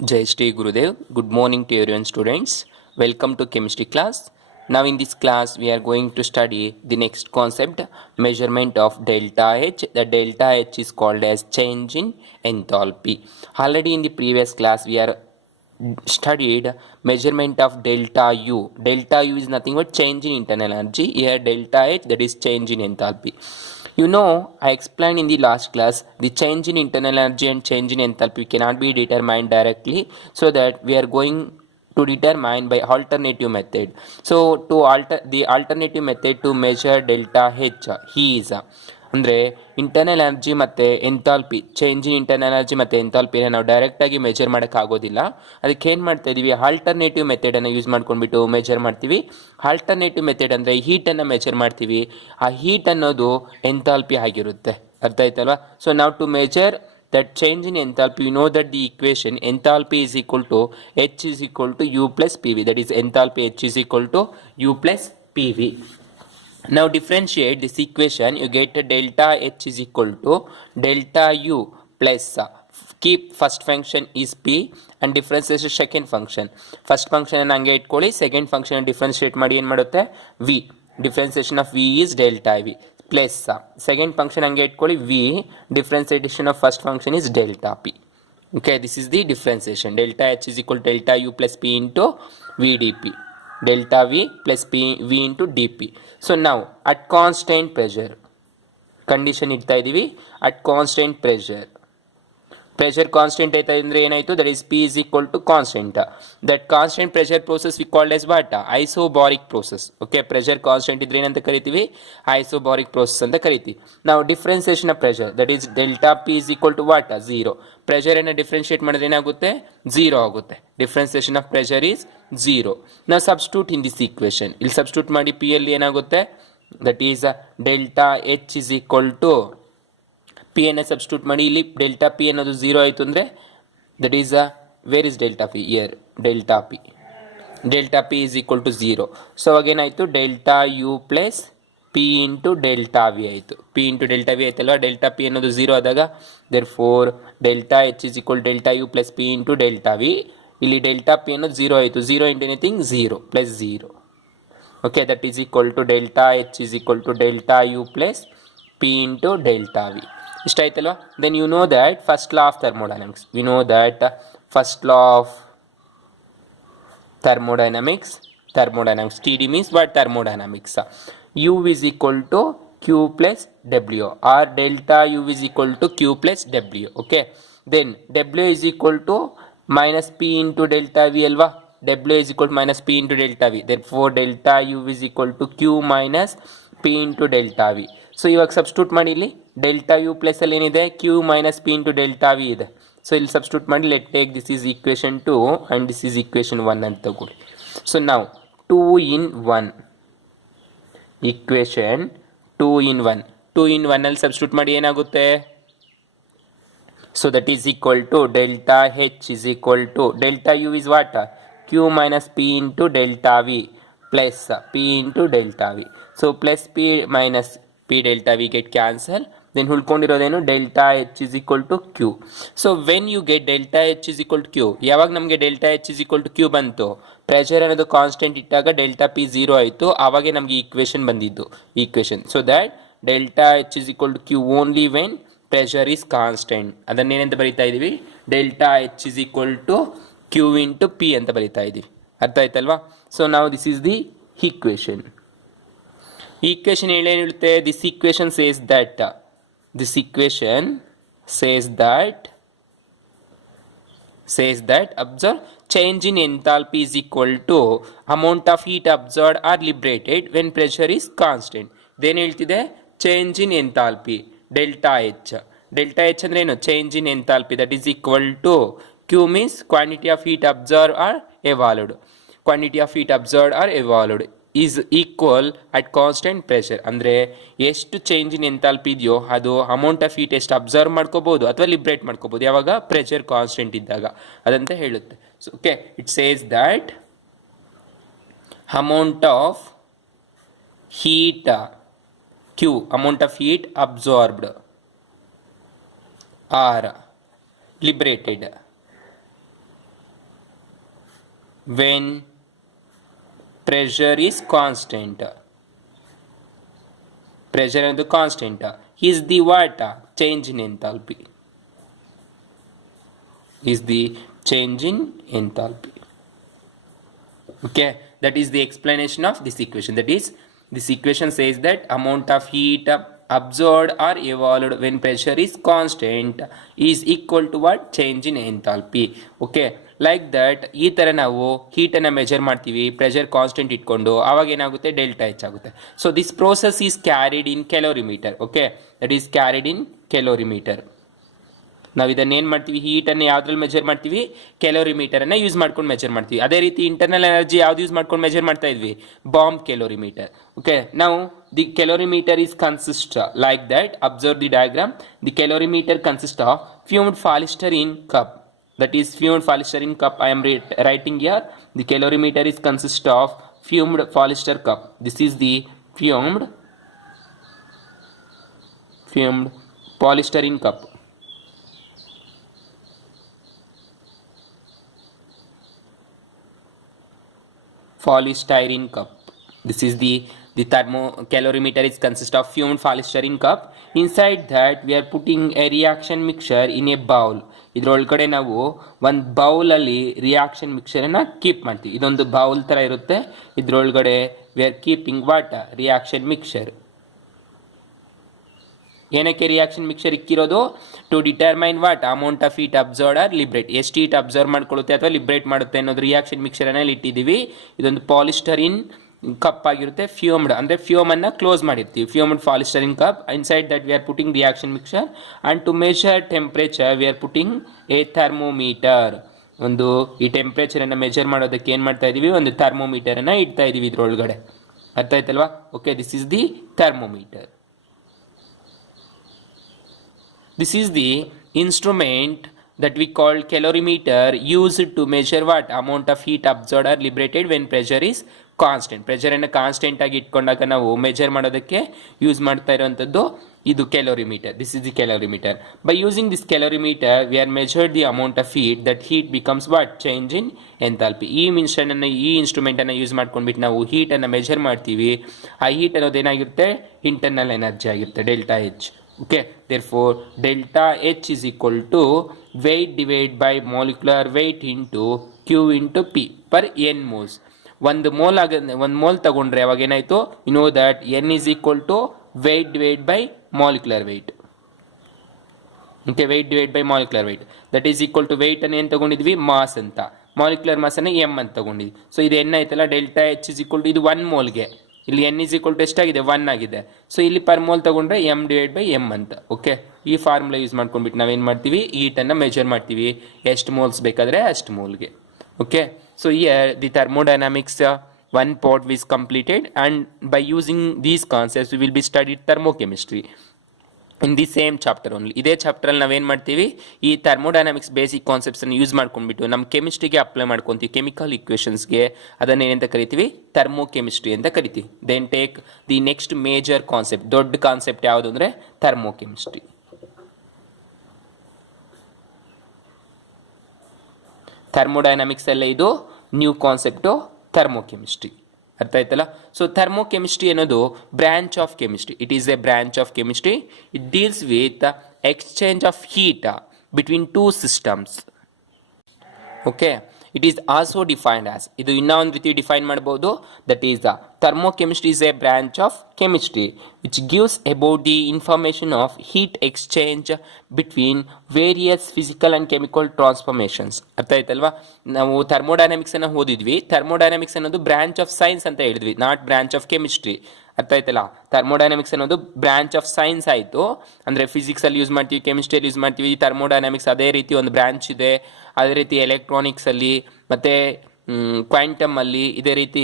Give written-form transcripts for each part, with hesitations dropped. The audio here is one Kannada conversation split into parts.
Jai Shri Gurudev. Good morning to everyone students. Welcome to chemistry class. Now in this class we are going to study the next concept, measurement of delta H. The delta H is called as change in enthalpy. Already in the previous class we are studied measurement of delta U. Delta U is nothing but change in internal energy. Here delta H, that is change in enthalpy. I explained in the last class the change in internal energy and change in enthalpy cannot be determined directly, so that we are going to determine by alternative method. So to alter the alternative method to measure delta H is ಅಂದರೆ ಇಂಟರ್ನಲ್ ಎನರ್ಜಿ ಮತ್ತು enthalpy, change in internal energy ಮತ್ತು ಎಂಥಾಲ್ಪಿನ ನಾವು ಡೈರೆಕ್ಟಾಗಿ ಮೆಜರ್ ಮಾಡೋಕ್ಕಾಗೋದಿಲ್ಲ. ಅದಕ್ಕೆ ಏನು ಮಾಡ್ತಾ ಇದ್ದೀವಿ, ಆಲ್ಟರ್ನೇಟಿವ್ ಮೆಥಡನ್ನು ಯೂಸ್ ಮಾಡ್ಕೊಂಡ್ಬಿಟ್ಟು ಮೆಜರ್ ಮಾಡ್ತೀವಿ. ಆಲ್ಟರ್ನೇಟಿವ್ ಮೆಥಡ್ ಅಂದರೆ ಹೀಟನ್ನು ಮೆಜರ್ ಮಾಡ್ತೀವಿ. ಆ ಹೀಟ್ ಅನ್ನೋದು ಎಂಥಾಲ್ಪಿ ಆಗಿರುತ್ತೆ. ಅರ್ಥ ಆಯ್ತಲ್ವಾ? ಸೊ ನಾವು to measure that change in enthalpy, you know that the equation enthalpy is equal to H is equal to U plus PV. That is enthalpy H is equal to U plus PV. Now differentiate this equation, you get delta H is equal to delta U plus keep first function is P and differentiate second function. First function ಅನ್ನು ಹಂಗೆ ಇಟ್ಕೊಳ್ಳಿ, ಸೆಕೆಂಡ್ ಫಂಕ್ಷನ್ ಡಿಫ್ರೆನ್ಶಿಯೇಟ್ ಮಾಡಿ ಏನು ಮಾಡುತ್ತೆ, V. Differentiation of V is delta V plus second function ಹಂಗೆ ಇಟ್ಕೊಳ್ಳಿ, V. Differentiation of first function is delta P. Okay, this is the differentiation. Delta H is equal to delta U plus P into VdP. Delta V plus V into dP. So now at constant pressure, condition ಇಡ್ತಾ ಇದೀವಿ, at constant pressure ಕಾನ್ಸ್ಟೆಂಟ್ ಆಯ್ತಾ ಅಂದ್ರೆ ಏನಾಯ್ತು, that is P is equal to constant. That constant pressure process we called as what? Isobaric process. Okay, pressure constant ಇದ್ರೆ ಏನಂತ ಕರಿತೀವಿ, isobaric process ಅಂತ ಕರಿತೀವಿ. Now differentiation of pressure, that is delta P is equal to what? 0. Pressure ಅನ್ನು ಡಿಫ್ರೆನ್ಶಿಯೇಟ್ ಮಾಡಿದ್ರೆ ಏನಾಗುತ್ತೆ, 0 ಆಗುತ್ತೆ. Differentiation of pressure is 0. ನಾವು ಸಬ್ಸ್ಟಿಟ್ಯೂಟ್ ಇನ್ ದಿಸ್ ಈಕ್ವೇಷನ್, ಇಲ್ಲಿ ಸಬ್ಸ್ಟಿಟ್ಯೂಟ್ ಮಾಡಿ P ಅಲ್ಲಿ ಏನಾಗುತ್ತೆ, that is delta H is equal to P ಅನ್ನು ಸಬ್ಸ್ಟಿಟ್ಯೂಟ್ ಮಾಡಿ, ಇಲ್ಲಿ ಡೆಲ್ಟಾ P ಅನ್ನೋದು 0 ಆಯಿತು ಅಂದರೆ that is where is delta P, year delta P is equal to 0. So ಅವಾಗ ಏನಾಯಿತು, delta U plus P into delta V ಆಯಿತು. P ಇಂಟು ಡೆಲ್ಟಾ V ಆಯ್ತಲ್ವ, ಡೆಲ್ಟಾ P ಅನ್ನೋದು 0 ಆದಾಗ therefore delta H is equal delta U plus P into delta V. ಇಲ್ಲಿ ಡೆಲ್ಟಾ P ಅನ್ನೋದು 0 ಆಯಿತು, 0 into anything 0 plus 0. Okay, that is equal to delta H is equal to delta U plus P into delta V. ಇಷ್ಟ ಆಯ್ತಲ್ವಾ? Then you know that first law of thermodynamics, we know that first law of thermodynamics, TD means what? Thermodynamics. U is equal to Q plus W, or delta U is equal to Q plus W. Okay, then W is equal to minus P into delta V alva. W is equal to minus P into delta V. Therefore delta U is equal to Q minus P into delta V. So ಇವಾಗ ಸಬ್ಸ್ಟಿಟ್ಯೂಟ್ ಮಾಡಿ, ಇಲ್ಲಿ ಡೆಲ್ಟಾ ಯು ಪ್ಲಸ್ ಅಲ್ಲಿ ಏನಿದೆ, Q minus P into delta V ಇದೆ. ಸೊ ಇಲ್ಲಿ ಸಬ್ಸ್ಟಿಟ್ಯೂಟ್ ಮಾಡಿ, let take this is equation 2 and this is equation 1 ಅಂತ ತಗೊಳ್ಳಿ. ಸೊ ನಾವು 2 in 1 ಈಕ್ವೇಷನ್ 2 in 1 ಅಲ್ಲಿ ಸಬ್ಸ್ಟಿಟ್ಯೂಟ್ ಮಾಡಿ ಏನಾಗುತ್ತೆ, so that is equal to delta H is equal to delta U is what? Q minus P into delta V plus P into delta V. So plus P minus P delta V get cancel. Then ಉಳ್ಕೊಂಡಿರೋದೇನು, delta H is equal to Q. So when you get delta H is equal to Q, ಯಾವಾಗ ನಮಗೆ delta H is equal to Q ಬಂತು, ಪ್ರೆಷರ್ ಅನ್ನೋದು ಕಾನ್ಸ್ಟೆಂಟ್ ಇಟ್ಟಾಗ ಡೆಲ್ಟಾ P 0 ಆಯಿತು, ಆವಾಗೇ ನಮಗೆ ಈಕ್ವೇಷನ್ ಬಂದಿದ್ದು equation. So that delta H is equal to Q only when pressure is constant. ಅದನ್ನೇನಂತ ಬರೀತಾ ಇದ್ದೀವಿ, delta H is equal to Q into P ಅಂತ ಬರೀತಾ ಇದ್ದೀವಿ. ಅರ್ಥ ಆಯ್ತಲ್ವಾ? ಸೊ ನಾವು this is the equation. Equation ಏನು ಹೇಳುತ್ತೆ, this equation says that observe change in enthalpy is equal to amount of heat absorbed or liberated when pressure is constant. then ಹೇಳ್ತಿದೆ change in enthalpy delta H ಅಂದ್ರೆ ಏನು, change in enthalpy, that is equal to Q means quantity of heat absorbed or evolved is equal at constant pressure. ಅಂದರೆ ಎಷ್ಟು ಚೇಂಜ್ ಇನ್ ಎಂಥಾಲ್ಪಿ ಇದೆಯೋ ಅದು ಅಮೌಂಟ್ ಆಫ್ ಹೀಟ್ ಎಷ್ಟು ಅಬ್ಸರ್ವ್ ಮಾಡ್ಕೋಬೋದು ಅಥವಾ ಲಿಬ್ರೇಟ್ ಮಾಡ್ಕೋಬೋದು, ಯಾವಾಗ ಪ್ರೆಷರ್ ಕಾನ್ಸ್ಟೆಂಟ್ ಇದ್ದಾಗ ಅದಂತ ಹೇಳುತ್ತೆ. So okay, it says that amount of heat Q, amount of heat absorbed or liberated when pressure is constant. Pressure and the constant is the what? Change in enthalpy. Is the change in enthalpy. Okay, that is the explanation of this equation. That is, this equation says that amount of heat absorbed or evolved when pressure is constant is equal to what? Change in enthalpy. Okay, like that ಈ ಥರ ನಾವು ಹೀಟನ್ನು ಮೆಜರ್ ಮಾಡ್ತೀವಿ ಪ್ರೆಷರ್ ಕಾನ್ಸ್ಟೆಂಟ್ ಇಟ್ಕೊಂಡು, ಆವಾಗ ಏನಾಗುತ್ತೆ? ಡೆಲ್ಟಾ ಹೆಚ್ಚಾಗುತ್ತೆ. So this process is carried in calorimeter. Okay, that is carried in calorimeter. ನಾವು ಇದನ್ನು ಏನು ಮಾಡ್ತೀವಿ? ಹೀಟನ್ನು ಯಾವ್ದ್ರಲ್ಲಿ ಮೆಜರ್ ಮಾಡ್ತೀವಿ? ಕ್ಯಾಲೋರಿಮೀಟರನ್ನು ಯೂಸ್ ಮಾಡ್ಕೊಂಡು ಮೆಜರ್ ಮಾಡ್ತೀವಿ. ಅದೇ ರೀತಿ ಇಂಟರ್ನಲ್ ಎನರ್ಜಿ ಯಾವ್ದು ಯೂಸ್ ಮಾಡ್ಕೊಂಡು ಮೆಜರ್ ಮಾಡ್ತಾ ಇದ್ವಿ? Bomb calorimeter. ಓಕೆ, ನಾವು the calorimeter is consist like that. Observe the diagram. The calorimeter consist of foamed polystyrene cup. That is fumed polystyrene cup. I am writing here. The calorimeter is consist of fumed polyester cup. This is the fumed polystyrene cup. Polystyrene cup. This is the calorimeter is consist of fumed polystyrene cup. Inside that we are putting a reaction mixture in a bowl. ಇದರೊಳಗಡೆ ನಾವು ಒಂದು ಬೌಲಲ್ಲಿ ರಿಯಾಕ್ಷನ್ ಮಿಕ್ಸರನ್ನು ಕೀಪ್ ಮಾಡ್ತೀವಿ. ಇದೊಂದು ಬೌಲ್ ಥರ ಇರುತ್ತೆ. ಇದರೊಳಗಡೆ we are keeping what? Reaction mixture. ಏನಕ್ಕೆ ರಿಯಾಕ್ಷನ್ ಮಿಕ್ಸರ್ ಇಕ್ಕಿರೋದು? To determine what? Amount of heat absorb or liberate. ಎಷ್ಟು ಹೀಟ್ ಅಬ್ಸರ್ವ್ ಮಾಡ್ಕೊಳ್ಳುತ್ತೆ ಅಥವಾ ಲಿಬ್ರೇಟ್ ಮಾಡುತ್ತೆ ಅನ್ನೋದು ರಿಯಾಕ್ಷನ್ ಮಿಕ್ಸರನ್ನು ಇಟ್ಟಿದ್ದೀವಿ. ಇದೊಂದು ಪಾಲಿಸ್ಟರಿನ್ ಕಪ್ ಆಗಿರುತ್ತೆ. ಫ್ಯೂಮ್ಡ್ ಅಂದರೆ ಫ್ಯೂಮನ್ನು ಕ್ಲೋಸ್ ಮಾಡಿರ್ತೀವಿ. Foamed polystyrene cup. Inside that we are putting reaction mixture and to measure temperature we are putting a thermometer. ಒಂದು ಈ ಟೆಂಪ್ರೇಚರನ್ನು ಮೆಜರ್ ಮಾಡೋದಕ್ಕೆ ಏನು ಮಾಡ್ತಾ ಇದ್ದೀವಿ? ಒಂದು ಥರ್ಮೋಮೀಟರನ್ನು ಇಡ್ತಾ ಇದ್ದೀವಿ ಇದರೊಳಗಡೆ. ಅರ್ಥ ಆಯ್ತಲ್ವಾ? Okay, this is the thermometer. This is the instrument that we call calorimeter, used to measure what? Amount of heat absorbed or liberated when pressure is constant. Pressure ಅನ್ನು ಕಾನ್ಸ್ಟೆಂಟ್ ಆಗಿ ಇಟ್ಕೊಂಡಾಗ ನಾವು ಮೆಜರ್ ಮಾಡೋದಕ್ಕೆ ಯೂಸ್ ಮಾಡ್ತಾ ಇರುವಂಥದ್ದು ಇದು calorimeter. This is the calorimeter. By using this calorimeter, we are measured the amount of heat. That heat becomes what? Change in enthalpy. ಈ ಇನ್ಸ್ಟ್ರೂಮೆಂಟ್ ಅನ್ನು ಯೂಸ್ ಮಾಡ್ಕೊಂಡ್ಬಿಟ್ಟು ನಾವು ಹೀಟ್ ಅನ್ನು ಮೆಜರ್ ಮಾಡ್ತೀವಿ. ಆ ಹೀಟ್ ಅನ್ನೋದು ಏನಾಗಿರುತ್ತೆ? ಇಂಟರ್ನಲ್ ಎನರ್ಜಿ ಆಗಿರುತ್ತೆ, delta H. Okay, therefore delta H is equal to weight divided by molecular weight into Q into P per n moles. ಒಂದು ಮೋಲ್ ತಗೊಂಡ್ರೆ ಅವಾಗ ಏನಾಯಿತು? You know that n is equal to weight divided by molecular weight. Okay, weight divided by molecular weight. That is equal to weight ಅನ್ನು ಏನು ತಗೊಂಡಿದ್ವಿ? ಮಾಸ್ ಅಂತ. ಮಾಲಿಕ್ಯುಲರ್ ಮಾಸ್ ಅನ್ನು m ಅಂತ ತಗೊಂಡಿದ್ವಿ. ಸೊ ಇದು n ಆಯ್ತಲ್ಲ, delta H is equal to ಇದು 1 ಮೋಲ್ಗೆ. ಇಲ್ಲಿ n is equal to ಎಷ್ಟಾಗಿದೆ? 1 ಆಗಿದೆ. ಸೊ ಇಲ್ಲಿ ಪರ್ ಮೋಲ್ ತಗೊಂಡ್ರೆ m ಡಿವೈಡ್ ಬೈ m ಅಂತ. ಓಕೆ, ಈ ಫಾರ್ಮುಲಾ ಯೂಸ್ ಮಾಡ್ಕೊಂಡ್ಬಿಟ್ಟು ನಾವೇನು ಮಾಡ್ತೀವಿ? ಹೀಟನ್ನು ಮೆಜರ್ ಮಾಡ್ತೀವಿ. ಎಷ್ಟು ಮೋಲ್ಸ್ ಬೇಕಾದರೆ ಅಷ್ಟು ಮೋಲ್ಗೆ. Okay, so here the thermodynamics one part is completed, and by using these concepts we will be studied thermochemistry in the same chapter only. ಇದೇ ಚಾಪ್ಟರಲ್ಲಿ ನಾವೇನು ಮಾಡ್ತೀವಿ? ಈ ಥರ್ಮೋಡೈನಾಮಿಕ್ಸ್ ಬೇಸಿಕ್ ಕಾನ್ಸೆಪ್ಟ್ಸನ್ನು ಯೂಸ್ ಮಾಡ್ಕೊಂಡ್ಬಿಟ್ಟು ನಮ್ಮ ಕೆಮಿಸ್ಟ್ರಿಗೆ ಅಪ್ಲೈ ಮಾಡ್ಕೊತೀವಿ. ಕೆಮಿಕಲ್ ಇಕ್ವೇಷನ್ಸ್ಗೆ ಅದನ್ನು ಏನಂತ ಕರಿತೀವಿ? ಥರ್ಮೋಕೆಮಿಸ್ಟ್ರಿ ಅಂತ ಕರಿತೀವಿ. Then take the next major concept, ದೊಡ್ಡ ಕಾನ್ಸೆಪ್ಟ್ ಯಾವುದು ಅಂದರೆ ಥರ್ಮೋಕೆಮಿಸ್ಟ್ರಿ. ಥರ್ಮೋಡೈನಾಮಿಕ್ಸ್ ಎಲ್ಲ ಇದು ನ್ಯೂ ಕಾನ್ಸೆಪ್ಟು ಥರ್ಮೋಕೆಮಿಸ್ಟ್ರಿ. ಅರ್ಥ ಆಯ್ತಲ್ಲ? ಸೊ ಥರ್ಮೋಕೆಮಿಸ್ಟ್ರಿ ಅನ್ನೋದು branch of chemistry. It is A branch of chemistry. It deals with exchange of heat between two systems. Okay, it is also defined as, ಇದು ಇನ್ನೂ ಒಂದು ರೀತಿ ಡಿಫೈನ್ ಮಾಡ್ಬೋದು. That is the thermochemistry is a branch of chemistry which gives about the information of heat exchange between various physical and chemical transformations. ಅರ್ಥ ಆಯ್ತಲ್ವಾ? ನಾವು ಥರ್ಮೋಡೈನಾಮಿಕ್ಸ್ ಅನ್ನು ಓದಿದ್ವಿ. ಥರ್ಮೋಡೈನಾಮಿಕ್ಸ್ ಅನ್ನೋದು ಬ್ರಾಂಚ್ ಆಫ್ ಸೈನ್ಸ್ ಅಂತ ಹೇಳಿದ್ವಿ, ನಾಟ್ ಬ್ರಾಂಚ್ ಆಫ್ ಕೆಮಿಸ್ಟ್ರಿ. ಅರ್ಥ ಆಯ್ತಲ್ಲ? ಥರ್ಮೋಡೈನಾಮಿಕ್ಸ್ ಅನ್ನೋದು ಬ್ರಾಂಚ್ ಆಫ್ ಸೈನ್ಸ್ ಆಯಿತು. ಅಂದರೆ ಫಿಸಿಕ್ಸಲ್ಲಿ ಯೂಸ್ ಮಾಡ್ತೀವಿ, ಕೆಮಿಸ್ಟ್ರಿಯಲ್ಲಿ ಯೂಸ್ ಮಾಡ್ತೀವಿ. ಥರ್ಮೋಡೈನಾಮಿಕ್ಸ್ ಅದೇ ರೀತಿ ಒಂದು ಬ್ರಾಂಚ್ ಇದೆ. ಅದೇ ರೀತಿ ಎಲೆಕ್ಟ್ರಾನಿಕ್ಸಲ್ಲಿ ಮತ್ತು ಕ್ವಾಂಟಮಲ್ಲಿ, ಇದೇ ರೀತಿ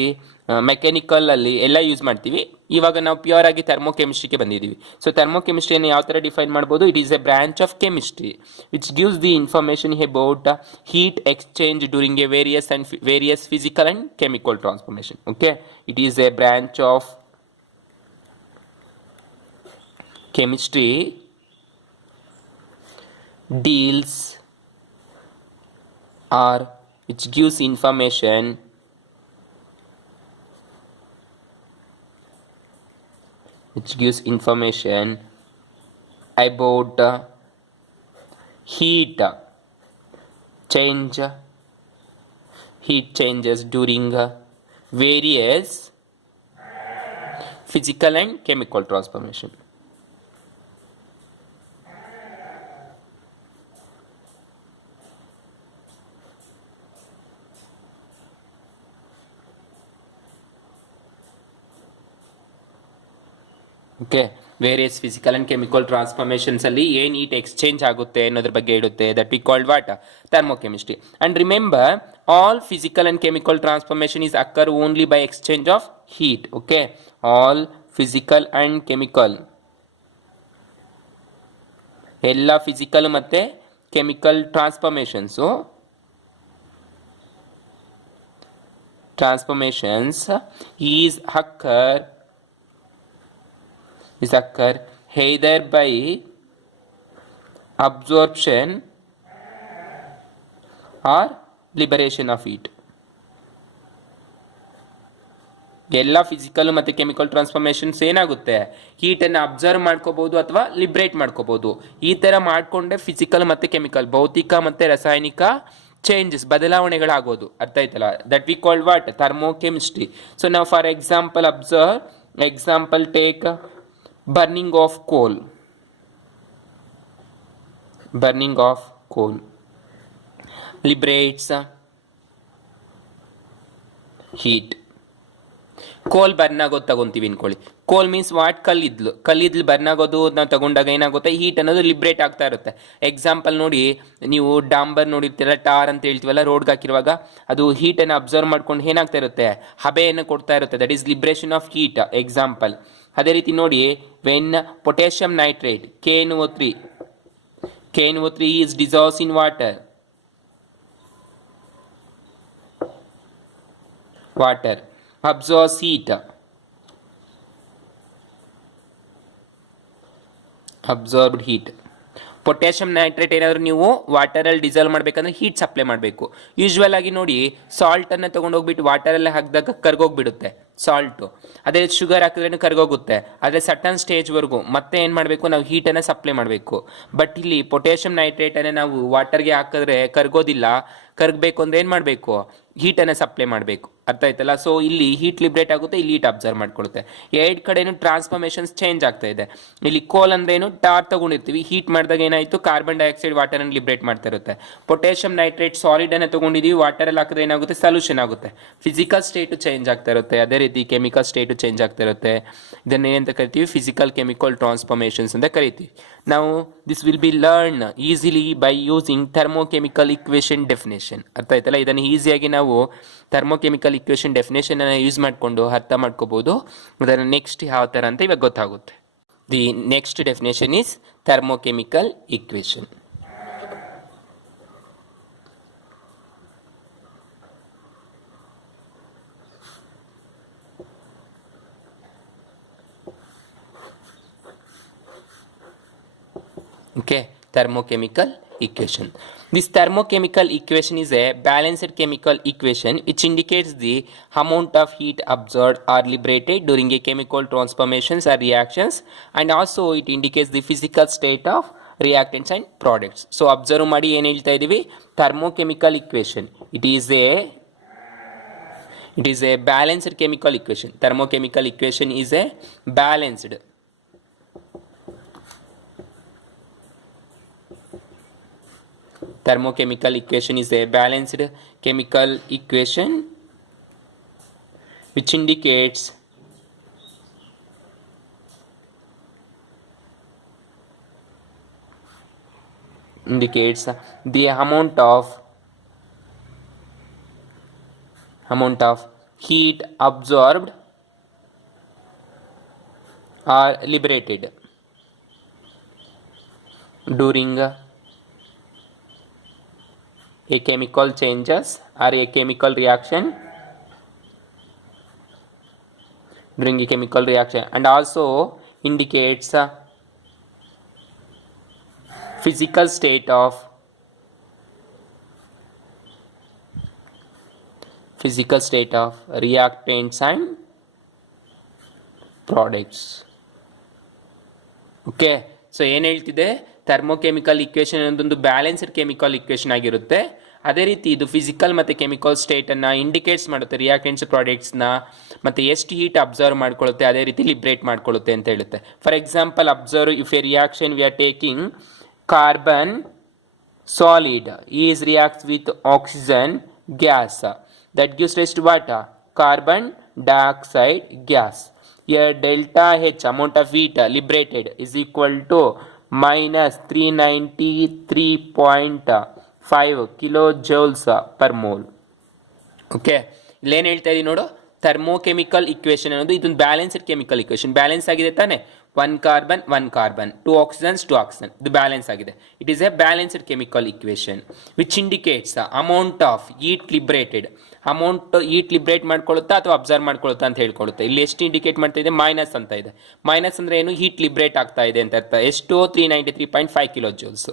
ಮೆಕ್ಯಾನಿಕಲಲ್ಲಿ ಎಲ್ಲ ಯೂಸ್ ಮಾಡ್ತೀವಿ. ಇವಾಗ ನಾವು ಪ್ಯೂರ್ ಆಗಿ ಥರ್ಮೋಕೆಮಿಸ್ಟ್ರಿಗೆ ಬಂದಿದ್ದೀವಿ. ಸೊ ಥರ್ಮೋಕೆಮಿಸ್ಟ್ರಿಯನ್ನು ಯಾವ ಥರ ಡಿಫೈನ್ ಮಾಡ್ಬೋದು? It is A branch of chemistry which gives the information about heat exchange during A various physical and chemical transformation. Okay, it is A branch of chemistry deals or which gives information about heat changes during various physical and chemical transformation. Okay, various physical and chemical transformations ಅಲ್ಲಿ ಏನು ಹೀಟ್ ಎಕ್ಸ್ಚೇಂಜ್ ಆಗುತ್ತೆ ಅನ್ನೋದ್ರ ಬಗ್ಗೆ ಹೇಳುತ್ತೆ. That we called what thermochemistry. And remember, all physical and chemical transformation is occur only by exchange of heat. Okay, all physical and chemical, ಎಲ್ಲ ಫಿಸಿಕಲ್ ಮತ್ತೆ chemical transformations is occur either by absorption or liberation of heat. ಎಲ್ಲ ಫಿಸಿಕಲ್ ಮತ್ತು ಕೆಮಿಕಲ್ ಟ್ರಾನ್ಸ್ಫಾರ್ಮೇಷನ್ಸ್ ಏನಾಗುತ್ತೆ, ಹೀಟನ್ನು ಅಬ್ಸರ್ವ್ ಮಾಡ್ಕೋಬಹುದು ಅಥವಾ ಲಿಬ್ರೇಟ್ ಮಾಡ್ಕೋಬಹುದು. ಈ ಥರ ಮಾಡಿಕೊಂಡೆ ಫಿಸಿಕಲ್ ಮತ್ತು ಕೆಮಿಕಲ್, ಭೌತಿಕ ಮತ್ತು ರಾಸಾಯನಿಕ ಚೇಂಜಸ್, ಬದಲಾವಣೆಗಳಾಗೋದು. ಅರ್ಥ ಆಯ್ತಲ್ಲ? That we called what thermochemistry. So ನಾವು for example take burning of coal liberates heat. Coal burn ಆಗೋದು ತಗೊಂತೀವಿ ಅನ್ಕೊಳ್ಳಿ. ಕೋಲ್ ಮೀನ್ಸ್ ವಾಟ್, ಕಲ್ಲಿದ್ಲು ಬರ್ನ್ ಆಗೋದು ನಾವು ತಗೊಂಡಾಗ ಏನಾಗುತ್ತೆ, ಹೀಟ್ ಅನ್ನೋದು ಲಿಬ್ರೇಟ್ ಆಗ್ತಾ ಇರುತ್ತೆ. ಎಕ್ಸಾಂಪಲ್ ನೋಡಿ, ನೀವು ಡಾಂಬರ್ ನೋಡಿರ್ತೀರ, ಟಾರ್ ಅಂತ ಹೇಳ್ತೀವಲ್ಲ, ರೋಡ್ಗೆ ಹಾಕಿರುವಾಗ ಅದು ಹೀಟನ್ನು ಅಬ್ಸರ್ವ್ ಮಾಡ್ಕೊಂಡು ಏನಾಗ್ತಾ ಇರುತ್ತೆ, ಹಬೆಯನ್ನು ಕೊಡ್ತಾ ಇರುತ್ತೆ. That is liberation of heat example. ಅದೇ ರೀತಿ ನೋಡಿ, when potassium nitrate KNO3 is dissolved in water absorbs heat, absorbed heat. Potassium nitrate ಏನಾದರೂ ನೀವು ವಾಟರಲ್ಲಿ ಡಿಸಾಲ್ವ್ ಮಾಡಬೇಕಂದ್ರೆ ಹೀಟ್ ಸಪ್ಲೈ ಮಾಡಬೇಕು. ಯೂಶ್ವಲ್ ಆಗಿ ನೋಡಿ, ಸಾಲ್ಟನ್ನು ತೊಗೊಂಡೋಗ್ಬಿಟ್ಟು ವಾಟರಲ್ಲಿ ಹಾಕಿದಾಗ ಕರ್ಗೋಗ್ಬಿಡುತ್ತೆ ಸಾಲ್ಟು. ಅದೇ ಶುಗರ್ ಹಾಕಿದ್ರೂ ಕರ್ಗೋಗುತ್ತೆ. ಆದರೆ ಸಟನ್ ಸ್ಟೇಜ್ವರೆಗೂ ಮತ್ತೆ ಏನು ಮಾಡಬೇಕು, ನಾವು ಹೀಟನ್ನು ಸಪ್ಲೈ ಮಾಡಬೇಕು. ಬಟ್ ಇಲ್ಲಿ ಪೊಟ್ಯಾಷಿಯಂ ನೈಟ್ರೇಟನ್ನು ನಾವು ವಾಟರ್ಗೆ ಹಾಕಿದ್ರೆ ಕರ್ಗೋದಿಲ್ಲ. ಕರ್ಗಬೇಕು ಅಂದರೆ ಏನು ಮಾಡಬೇಕು, ಹೀಟನ್ನು ಸಪ್ಲೈ ಮಾಡಬೇಕು. ಅರ್ಥ ಆಯ್ತಲ್ಲ? ಸೊ ಇಲ್ಲಿ ಹೀಟ್ ಲಿಬ್ರೇಟ್ ಆಗುತ್ತೆ, ಇಲ್ಲಿ ಹೀಟ್ ಅಬ್ಸರ್ವ್ ಮಾಡ್ಕೊಳುತ್ತೆ. ಎರಡು ಕಡೆನೂ ಟ್ರಾನ್ಸ್ಫಾರ್ಮೇಷನ್ಸ್ ಚೇಂಜ್ ಆಗ್ತಾ ಇದೆ. ಇಲ್ಲಿ ಕೋಲ್ ಅಂದ್ರೇನು, ಟಾರ್ ತಗೊಂಡಿರ್ತೀವಿ, ಹೀಟ್ ಮಾಡಿದಾಗ ಏನಾಯಿತು, ಕಾರ್ಬನ್ ಡೈಆಕ್ಸೈಡ್ ವಾಟರನ್ನು ಲಿಬ್ರೇಟ್ ಮಾಡ್ತಾ ಇರುತ್ತೆ. ಪೊಟ್ಯಾಷಿಯಂ ನೈಟ್ರೇಟ್ ಸಾಲಿಡನ್ನು ತೊಗೊಂಡಿದ್ದೀವಿ, ವಾಟರಲ್ಲಿ ಹಾಕಿದ್ರೆ ಏನಾಗುತ್ತೆ, ಸೊಲ್ಯೂಷನ್ ಆಗುತ್ತೆ. ಫಿಸಿಕಲ್ ಸ್ಟೇಟು ಚೇಂಜ್ ಆಗ್ತಾ ಇರುತ್ತೆ. ಅದೇ ರೀತಿ ಕೆಮಿಕಲ್ ಸ್ಟೇಟು ಚೇಂಜ್ ಆಗ್ತಾ ಇರುತ್ತೆ. ಇದನ್ನು ಏನಂತ ಕರಿತೀವಿ, ಫಿಸಿಕಲ್ ಕೆಮಿಕಲ್ ಟ್ರಾನ್ಸ್ಫಾರ್ಮೇಷನ್ಸ್ ಅಂತ ಕರಿತೀವಿ ನಾವು. This will be learn easily by using thermochemical equation definition. ಅರ್ಥ ಆಯ್ತಲ್ಲ? ಇದನ್ನು ಈಸಿಯಾಗಿ ನಾವು ಥರ್ಮೋಕೆಮಿಕಲ್ ಇಕ್ವೇಷನ್ ಡೆಫಿನೇಷನ್ ಅನ್ನು ಯೂಸ್ ಮಾಡಿಕೊಂಡು ಅರ್ಥ ಮಾಡ್ಕೋಬಹುದು. ಅದನ್ನು ನೆಕ್ಸ್ಟ್ ಯಾವ ಥರ ಅಂತ ಇವಾಗ ಗೊತ್ತಾಗುತ್ತೆ. The next definition is thermochemical equation. Okay, thermochemical equation. This thermochemical equation is a balanced chemical equation which indicates the amount of heat absorbed or liberated during a chemical transformations or reactions, and also it indicates the physical state of reactants and products. So observe ಮಾಡಿ ಏನು ಹೇಳ್ತಾ ಇದೀವಿ, thermochemical equation. It is a balanced chemical equation. Thermochemical equation is a balanced. Thermochemical equation is a balanced chemical equation which indicates the amount of heat absorbed or liberated during a chemical changes or a chemical reaction, during a chemical reaction, and also indicates physical state of physical state of reactants and products. Okay, so ಏನು ಹೇಳ್ತಿದೆ, ಥರ್ಮೋಕೆಮಿಕಲ್ ಇಕ್ವೇಷನ್ ಅನ್ನೋದೊಂದು ಬ್ಯಾಲೆನ್ಸ್ಡ್ ಕೆಮಿಕಲ್ ಇಕ್ವೇಷನ್ ಆಗಿರುತ್ತೆ. ಅದೇ ರೀತಿ ಇದು ಫಿಸಿಕಲ್ ಮತ್ತು ಕೆಮಿಕಲ್ ಸ್ಟೇಟನ್ನು ಇಂಡಿಕೇಟ್ಸ್ ಮಾಡುತ್ತೆ, ರಿಯಾಕ್ಟೆಂಟ್ಸ್ ಪ್ರಾಡಕ್ಟ್ಸ್ನ, ಮತ್ತು ಎಷ್ಟು ಹೀಟ್ ಅಬ್ಸರ್ವ್ ಮಾಡ್ಕೊಳ್ಳುತ್ತೆ, ಅದೇ ರೀತಿ ಲಿಬ್ರೇಟ್ ಮಾಡ್ಕೊಳ್ಳುತ್ತೆ ಅಂತ ಹೇಳುತ್ತೆ. For example, observe if A reaction we are taking carbon solid is reacts with oxygen gas, that gives rise to what? Carbon dioxide gas. Here delta H, amount of heat liberated, is equal to minus 393.5 kilojoules per mole. Okay, ಇಲ್ಲೇನು ಹೇಳ್ತಾ ಇದೀನಿ ನೋಡು, ಥರ್ಮೋಕೆಮಿಕಲ್ ಇಕ್ವೇಷನ್ ಅನ್ನೋದು ಇದೊಂದು ಬ್ಯಾಲೆನ್ಸ್ಡ್ ಕೆಮಿಕಲ್ ಇಕ್ವೇಷನ್. ಬ್ಯಾಲೆನ್ಸ್ ಆಗಿದೆ ತಾನೆ, 1 ಕಾರ್ಬನ್ 1 ಕಾರ್ಬನ್, 2 ಆಕ್ಸಿಜನ್ಸ್ 2 ಆಕ್ಸಿಜನ್, ಇದು ಬ್ಯಾಲೆನ್ಸ್ ಆಗಿದೆ. It is a balanced chemical equation which indicates amount of heat liberated. Amount heat liberate ಮಾಡ್ಕೊಳ್ಳುತ್ತಾ ಅಥವಾ ಅಬ್ಸರ್ವ್ ಮಾಡ್ಕೊಳ್ಳುತ್ತಾ ಅಂತ ಹೇಳ್ಕೊಳ್ಳುತ್ತೆ. ಇಲ್ಲಿ ಎಷ್ಟು ಇಂಡಿಕೇಟ್ ಮಾಡ್ತಾ ಇದೆ, ಮೈನಸ್ ಅಂತ ಇದೆ. ಮೈನಸ್ ಅಂದರೆ ಏನು, ಹೀಟ್ ಲಿಬ್ರೇಟ್ ಆಗ್ತಾ ಇದೆ ಅಂತ ಅರ್ಥ. ಎಷ್ಟು, 393.5 ಕಿಲೋ ಜೂಲ್ಸ್.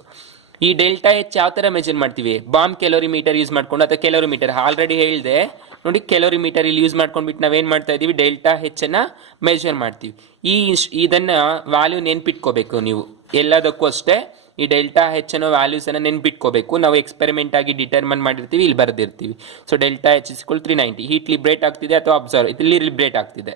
ಈ ಡೆಲ್ಟಾ ಎಚ್ ಯಾವ ಥರ ಮೆಜರ್ ಮಾಡ್ತೀವಿ, ಬಾಂಬ್ ಕ್ಯಾಲೋರಿಮೀಟರ್ ಯೂಸ್ ಮಾಡ್ಕೊಂಡು, ಅಥವಾ ಕ್ಯಾಲೋರಿಮೀಟರ್ ಆಲ್ರೆಡಿ ಹೇಳಿದೆ ನೋಡಿ, ಕ್ಯಾಲೋರಿಮೀಟರ್ ಇಲ್ಲಿ ಯೂಸ್ ಮಾಡ್ಕೊಂಡ್ಬಿಟ್ಟು ನಾವೇನು ಮಾಡ್ತಾ ಇದ್ದೀವಿ, ಡೆಲ್ಟಾ ಹೆಚ್ಚನ್ನು ಮೆಜರ್ ಮಾಡ್ತೀವಿ. ಇದನ್ನು ವ್ಯಾಲ್ಯೂ ನೆನ್ಪಿಟ್ಕೋಬೇಕು ನೀವು ಎಲ್ಲದಕ್ಕೂ ಅಷ್ಟೇ. ಈ ಡೆಲ್ಟಾ ಹೆಚ್ ಅನ್ನೋ ವ್ಯಾಲ್ಯೂಸನ್ನು ನೆನ್ಪಿಟ್ಕೋಬೇಕು. ನಾವು ಎಕ್ಸ್ಪೆರಿಮೆಂಟ್ ಆಗಿ ಡಿಟರ್ಮನ್ ಮಾಡಿರ್ತೀವಿ, ಇಲ್ಲಿ ಬರೆದಿರ್ತೀವಿ. So delta H is equal 390. Heat liberate ಆಗ್ತಿದೆ ಅಥವಾ ಅಬ್ಸರ್ವ್, ಇಲ್ಲಿ ಲಿಬ್ರೇಟ್ ಆಗ್ತಿದೆ.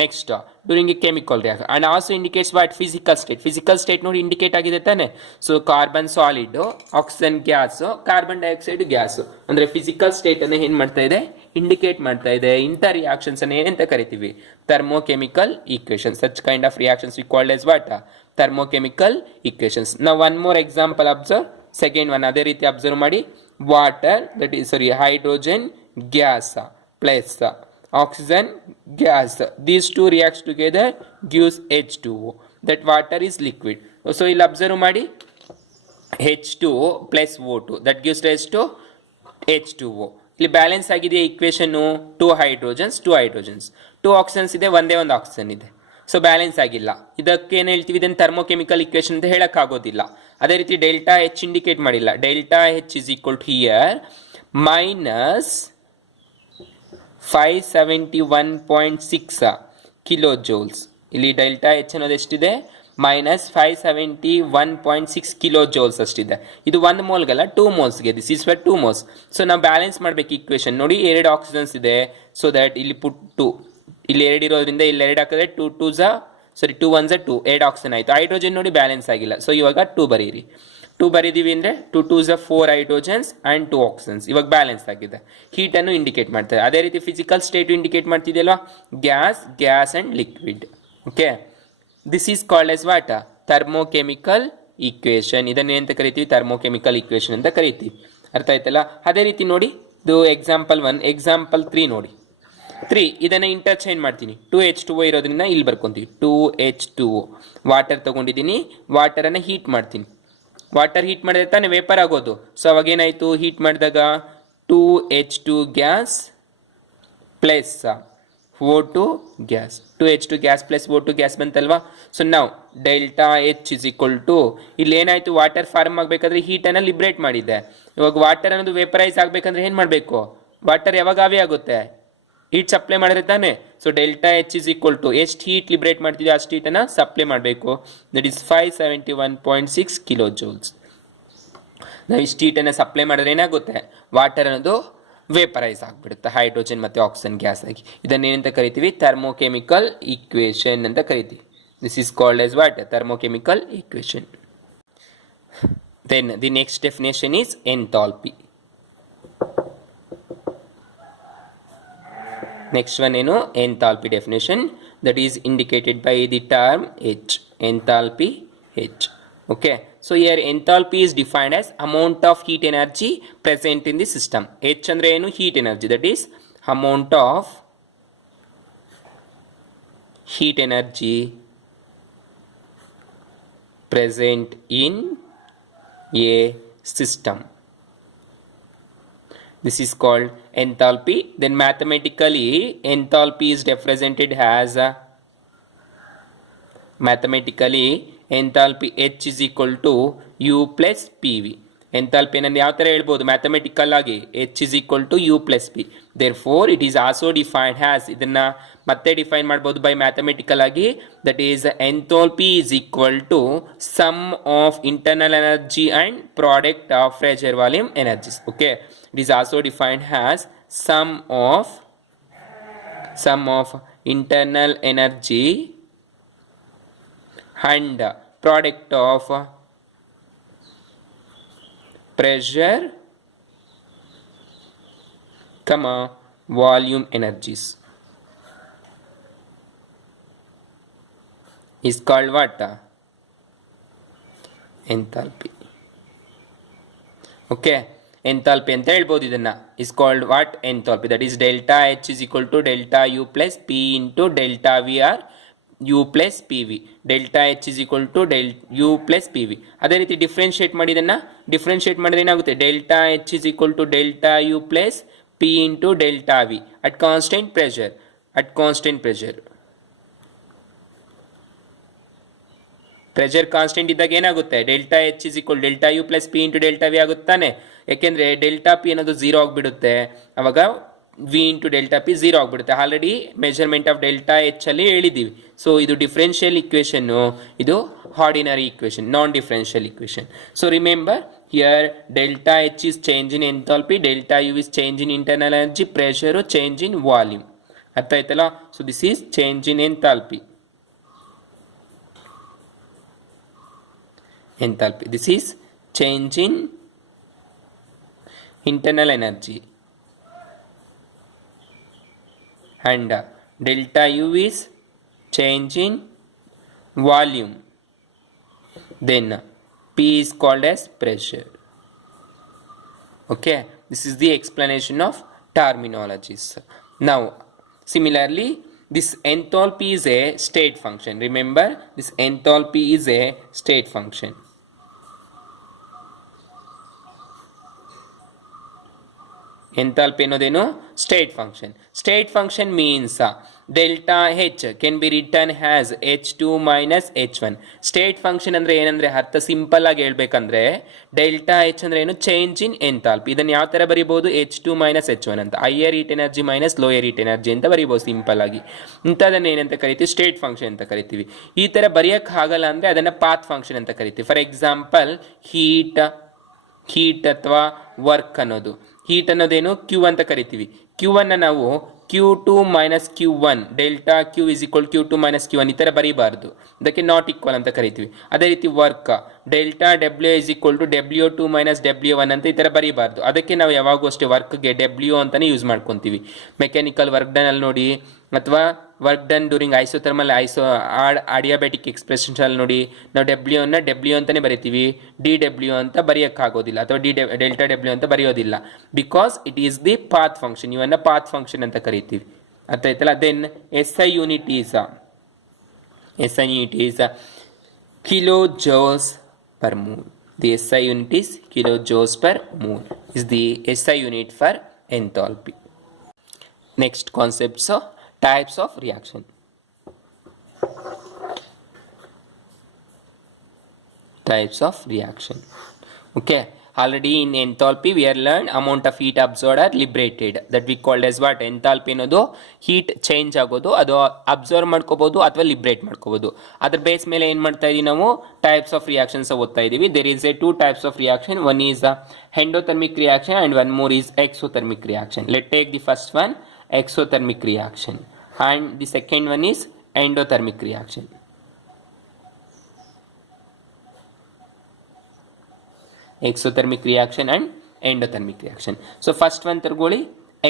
Next, during a chemical reaction and also indicates what, physical state. Physical state ನೋಡಿ ಇಂಡಿಕೇಟ್ ಆಗಿದೆ ತಾನೆ. So carbon solid, oxygen gas, carbon dioxide gas, ಅಂದ್ರೆ ಫಿಸಿಕಲ್ ಸ್ಟೇಟ್ ಅನ್ನು ಏನ್ ಮಾಡ್ತಾ ಇದೆ, ಇಂಡಿಕೇಟ್ ಮಾಡ್ತಾ ಇದೆ. ಇಂಥ ರಿಯಾಕ್ಷನ್ಸ್ ಅನ್ನು ಏನಂತ ಕರಿತೀವಿ, thermochemical equation. Such kind of reactions we called as what, thermochemical equations. ನಾವು one more example observe, second one ಅದೇ ರೀತಿ ಅಬ್ಸರ್ವ್ ಮಾಡಿ. Water, that is hydrogen gas plus oxygen gas, these two reacts together gives H2O, that water is liquid. So ಇಲ್ಲಿ observe ಮಾಡಿ, H2O plus O2 that gives rise to H2O. ಇಲ್ಲಿ ಬ್ಯಾಲೆನ್ಸ್ ಆಗಿದೆ ಈಕ್ವೇಷನ್, 2 ಹೈಡ್ರೋಜನ್ಸ್ 2 ಹೈಡ್ರೋಜನ್ಸ್, 2 ಆಕ್ಸಿಜನ್ಸ್ ಇದೆ, ಒಂದೇ ಒಂದು ಆಕ್ಸಿಜನ್ ಇದೆ. ಸೊ ಬ್ಯಾಲೆನ್ಸ್ ಆಗಿಲ್ಲ. ಇದಕ್ಕೆ ಏನು ಹೇಳ್ತೀವಿ, ಇದನ್ನು ಥರ್ಮೋಕೆಮಿಕಲ್ ಇಕ್ವೇಷನ್ ಅಂತ ಹೇಳಕ್ಕಾಗೋದಿಲ್ಲ. ಅದೇ ರೀತಿ ಡೆಲ್ಟಾ ಎಚ್ ಇಂಡಿಕೇಟ್ ಮಾಡಿಲ್ಲ. Delta H is equal to here minus 571.6 kilo joules. ಇಲ್ಲಿ ಡೆಲ್ಟಾ ಎಚ್ ಅನ್ನೋದು ಎಷ್ಟಿದೆ, ಮೈನಸ್ 571.6 ಕಿಲೋ ಜೌಲ್ಸ್ ಅಷ್ಟಿದೆ. ಇದು 1 ಮೋಲ್ಗಲ್ಲ, 2 ಮೋಲ್ಸ್ಗೆ. This is for 2 moles. So ನಾವು ಬ್ಯಾಲೆನ್ಸ್ ಮಾಡಬೇಕು ಈಕ್ವೇಷನ್. ನೋಡಿ 2 ಆಕ್ಸಿಜನ್ಸ್ ಇದೆ, ಸೊ ದಟ್ ಇಲ್ಲಿ ಪುಟ್ 2, ಇಲ್ಲಿ 2 ಇರೋದ್ರಿಂದ ಇಲ್ಲಿ 2 ಹಾಕಿದ್ರೆ 2 1 2, 2 ಆಕ್ಸಿಜನ್ ಆಯಿತು. ಹೈಡ್ರೋಜನ್ ನೋಡಿ ಬ್ಯಾಲೆನ್ಸ್ ಆಗಿಲ್ಲ, ಸೊ ಇವಾಗ 2 ಬರೀರಿ. 2 ಬರೀದೀವಿ ಅಂದರೆ 2 2 4 ಹೈಡ್ರೋಜನ್ಸ್ ಆ್ಯಂಡ್ 2 ಆಕ್ಸಿಜನ್ಸ್. ಇವಾಗ ಬ್ಯಾಲೆನ್ಸ್ ಆಗಿದೆ. ಹೀಟನ್ನು ಇಂಡಿಕೇಟ್ ಮಾಡ್ತಾರೆ. ಅದೇ ರೀತಿ ಫಿಸಿಕಲ್ ಸ್ಟೇಟು ಇಂಡಿಕೇಟ್ ಮಾಡ್ತಿದೆಯಲ್ವಾ, gas and liquid. Okay, this is called as what, thermochemical equation. ಇದನ್ನು ಏನಂತ ಕರಿತೀವಿ, ಥರ್ಮೋಕೆಮಿಕಲ್ ಈಕ್ವೇಷನ್ ಅಂತ ಕರಿತೀವಿ. ಅರ್ಥ ಆಯ್ತಲ್ಲ. ಅದೇ ರೀತಿ ನೋಡಿ, ಇದು ಎಕ್ಸಾಂಪಲ್ 1, ಎಕ್ಸಾಂಪಲ್ 3 ನೋಡಿ. 3 ಇದನ್ನು ಇಂಟರ್ಚೇಂಜ್ ಮಾಡ್ತೀನಿ. 2H2O ಇರೋದ್ರಿಂದ ಇಲ್ಲಿ ಬರ್ಕೊತೀವಿ. 2H2O ವಾಟರ್ ತೊಗೊಂಡಿದ್ದೀನಿ, ವಾಟರನ್ನು ಹೀಟ್ ಮಾಡ್ತೀನಿ. ವಾಟರ್ ಹೀಟ್ ಮಾಡಿದ್ರೆ ತಾನೇ ವೇಪರ್ ಆಗೋದು. ಸೊ ಅವಾಗ ಏನಾಯಿತು, ಹೀಟ್ ಮಾಡಿದಾಗ 2H2 gas plus O2 gas, 2H2 gas plus O2 gas ಬಂತಲ್ವಾ. ಸೊ ನಾವು delta H is equal to, ಇಲ್ಲಿ ಏನಾಯಿತು, ವಾಟರ್ ಫಾರ್ಮ್ ಆಗಬೇಕಾದ್ರೆ ಹೀಟನ್ನು ಲಿಬ್ರೇಟ್ ಮಾಡಿದೆ. ಇವಾಗ ವಾಟರ್ ಅನ್ನೋದು ವೇಪರೈಸ್ ಆಗಬೇಕಂದ್ರೆ ಏನು ಮಾಡಬೇಕು, ವಾಟರ್ ಯಾವಾಗ ಆವಿ ಆಗುತ್ತೆ, ಹೀಟ್ ಸಪ್ಲೈ ಮಾಡಿದ್ರೆ ತಾನೆ. So delta H is equal to ಎಷ್ಟು ಹೀಟ್ ಲಿಬ್ರೇಟ್ ಮಾಡ್ತಿದ್ದೆ ಅಷ್ಟು ಹೀಟನ್ನು ಸಪ್ಲೈ ಮಾಡಬೇಕು. That is 571.6 kilo joules. ನಾವು ಇಷ್ಟು ಹೀಟನ್ನು ಸಪ್ಲೈ ಮಾಡಿದ್ರೆ ಏನಾಗುತ್ತೆ, ವಾಟರ್ ಅನ್ನೋದು ವೇಪರೈಸ್ ಆಗಿಬಿಡುತ್ತೆ, ಹೈಡ್ರೋಜನ್ ಮತ್ತು ಆಕ್ಸಿಜನ್ ಗ್ಯಾಸ್ ಆಗಿ. ಇದನ್ನೇನಂತ ಕರಿತೀವಿ, ಥರ್ಮೋಕೆಮಿಕಲ್ ಈಕ್ವೇಷನ್ ಅಂತ ಕರಿತೀವಿ. This is called as what, thermochemical equation. Then the next definition is enthalpy. Next one, enthalpy definition, that is indicated by the term H, enthalpy H. Okay, so here enthalpy is defined as amount of heat energy present in the system. H andre enu, heat energy, that is amount of heat energy present in a system. This is called enthalpy. Then mathematically enthalpy is represented as enthalpy H is equal to U plus PV. ಎಂಥಾಲ್ಪಿಯನ್ನು ಯಾವ ಥರ ಹೇಳ್ಬೋದು ಮ್ಯಾಥಮೆಟಿಕಲ್ ಆಗಿ H is equal to U plus P. Therefore it is also defined has, ಇದನ್ನು ಮತ್ತೆ ಡಿಫೈನ್ ಮಾಡ್ಬೋದು ಬೈ ಮ್ಯಾಥಮೆಟಿಕಲ್ ಆಗಿ, that is enthalpy is equal to sum of internal energy and product of pressure volume energies. Okay, it is also defined has sum of internal energy and product of pressure, volume energies is called what? Enthalpy. Okay, enthalpy ಅಂತ ಹೇಳ್ಬೋದು. ಇದನ್ನು is called what? Enthalpy. That is delta H is equal to delta U plus P into delta V or U plus P V. Delta H is equal to U plus P V. ಅದೇ ರೀತಿ ಡಿಫ್ರೆನ್ಷಿಯೇಟ್ ಮಾಡಿ ಇದನ್ನು ಡಿಫ್ರೆನ್ಷಿಯೇಟ್ ಮಾಡಿದ್ರೆ ಏನಾಗುತ್ತೆ? Delta H is equal to delta U plus P into delta V at constant pressure. Pressure constant ಇದ್ದಾಗ ಏನಾಗುತ್ತೆ? Delta H is equal delta U plus P into delta V ಆಗುತ್ತಾನೆ. ಯಾಕೆಂದರೆ ಡೆಲ್ಟಾ ಪಿ ಅನ್ನೋದು ಝೀರೋ ಆಗಿಬಿಡುತ್ತೆ, ಅವಾಗ V into delta P zero ಆಗಿಬಿಡುತ್ತೆ. Already measurement of delta H ಅಲ್ಲಿ ಹೇಳಿದ್ದೀವಿ. ಸೊ ಇದು ಡಿಫ್ರೆನ್ಷಿಯಲ್ ಇಕ್ವೇಷನ್ನು, ಇದು ordinary equation, non differential equation. So remember here delta H is change in enthalpy, delta U is change in internal energy, pressure change in volume. ಅರ್ಥ ಆಯ್ತಲ್ಲ? So this is change in enthalpy. This is change in internal energy, and delta U is change in volume. Then P is called as pressure. Okay, this is the explanation of terminologies. Now similarly, this enthalpy is a state function. Remember, this enthalpy is a state function. Enthalpy ಅನ್ನೋದೇನು? State function. State function means delta H can be written as H2 minus H1. State function ಅಂದರೆ ಏನಂದರೆ, ಅರ್ಥ ಸಿಂಪಲ್ ಆಗಿ ಹೇಳ್ಬೇಕಂದ್ರೆ ಡೆಲ್ಟಾ ಹೆಚ್ ಅಂದರೆ ಏನು? Change in enthalpy. ಇದನ್ನು ಯಾವ ಥರ ಬರೀಬೋದು? H2 ಮೈನಸ್ H1 ಅಂತ, higher heat energy minus lower heat energy ಅಂತ ಬರೀಬೋದು ಸಿಂಪಲ್ ಆಗಿ. ಇಂಥದನ್ನು ಏನಂತ ಕರಿತೀವಿ? ಸ್ಟೇಟ್ ಫಂಕ್ಷನ್ ಅಂತ ಕರಿತೀವಿ. ಈ ಥರ ಬರೆಯೋಕ್ಕಾಗಲ್ಲ ಅಂದರೆ ಅದನ್ನು ಪಾತ್ ಫಂಕ್ಷನ್ ಅಂತ ಕರಿತೀವಿ. ಫಾರ್ ಎಕ್ಸಾಂಪಲ್ ಹೀಟ್ ಅಥವಾ ವರ್ಕ್ ಅನ್ನೋದು, ಹೀಟ್ ಅನ್ನೋದೇನು? ಕ್ಯೂ ಅಂತ ಕರಿತೀವಿ. ಕ್ಯೂ ಅನ್ನು ನಾವು Q2 minus Q1, delta Q is equal Q2 minus Q1 ಈ ಥರ ಬರೀಬಾರ್ದು, ಅದಕ್ಕೆ ನಾಟ್ ಈಕ್ವಲ್ ಅಂತ ಕರಿತೀವಿ. ಅದೇ ರೀತಿ work delta W is equal to W2 minus W1 ಅಂತ ಈ ಥರ ಬರೀಬಾರ್ದು, ಅದಕ್ಕೆ ನಾವು ಯಾವಾಗೂ ಅಷ್ಟೇ ವರ್ಕ್ಗೆ W ಅಂತಲೇ ಯೂಸ್ ಮಾಡ್ಕೊತೀವಿ. ಮೆಕ್ಯಾನಿಕಲ್ ವರ್ಕ್ ಡನ್ ಅಲ್ಲಿ ನೋಡಿ, ಅಥವಾ work done during isothermal adiabatic expressions ಅಲ್ಲಿ ನೋಡಿ, ನಾವು W ಅಂತಲೇ ಬರಿತೀವಿ, DW ಅಂತ ಬರೆಯೋಕ್ಕಾಗೋದಿಲ್ಲ, ಅಥವಾ ಡೆಲ್ಟಾ ಡಬ್ಲ್ಯೂ ಅಂತ ಬರೆಯೋದಿಲ್ಲ. Because it is the path function, ಇವನ್ನ ಪಾತ್ ಫಂಕ್ಷನ್ ಅಂತ ಕರಿತೀವಿ. ಅರ್ಥ ಆಯ್ತಲ್ಲ? Then SI unit is kilojoules per mole. The SI unit is kilojoules per mole is the SI unit for enthalpy. Next concepts of types of reaction. Types of reaction. Okay, already in enthalpy we are learned amount of heat absorbed or liberated, that we called as what? enthalpy ಅನ್ನೋದು heat change ಆಗೋದು, ಅದು ಅಬ್ಸರ್ವ್ ಮಾಡ್ಕೋಬಹುದು ಅಥವಾ ಲಿಬ್ರೇಟ್ ಮಾಡ್ಕೋಬಹುದು. ಅದರ ಬೇಸ್ ಮೇಲೆ ಏನು ಮಾಡ್ತಾ ಇದೀವಿ ನಾವು? ಟೈಪ್ಸ್ ಆಫ್ ರಿಯಾಕ್ಷನ್ಸ್ ಓದ್ತಾ ಇದೀವಿ. There is a two types of reaction. One is endothermic reaction and one more is exothermic reaction. Let's take the first one, exothermic reaction, and the second one is endothermic reaction. Exothermic reaction and endothermic reaction. So first one targoli,